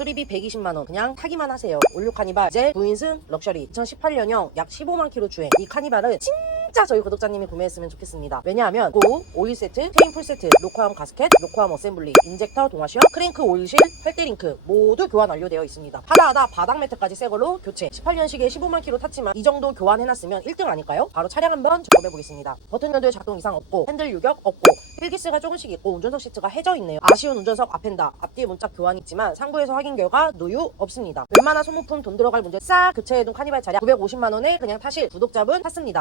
수리비 120만원 그냥 타기만 하세요. 올류 카니발 이제 부인승 럭셔리 2018년형 약 15만 킬로 주행. 이 카니발은 진짜 저희 구독자님이 구매했으면 좋겠습니다. 왜냐하면 고 오일 세트, 체인 풀 세트, 로커암 가스켓, 로커암 어셈블리, 인젝터 동화시험, 크랭크 오일실, 활대링크 모두 교환 완료되어 있습니다. 하다하다 바닥 매트까지 새걸로 교체. 18년식에 15만 킬로 탔지만 이 정도 교환해놨으면 1등 아닐까요? 바로 차량 한번 점검해보겠습니다. 버튼 연도에 작동 이상 없고, 핸들 유격 없고, 필기스가 조금씩 있고, 운전석 시트가 해져 있네요. 아쉬운 운전석 앞엔다, 앞뒤 문짝 교환 있지만 상부에서 확인 결과 노유 없습니다. 웬만한 소모품 돈 들어갈 문제 싹 교체해둔 카니발 차량 950만원에 그냥 타실 구독자분 탔습니다.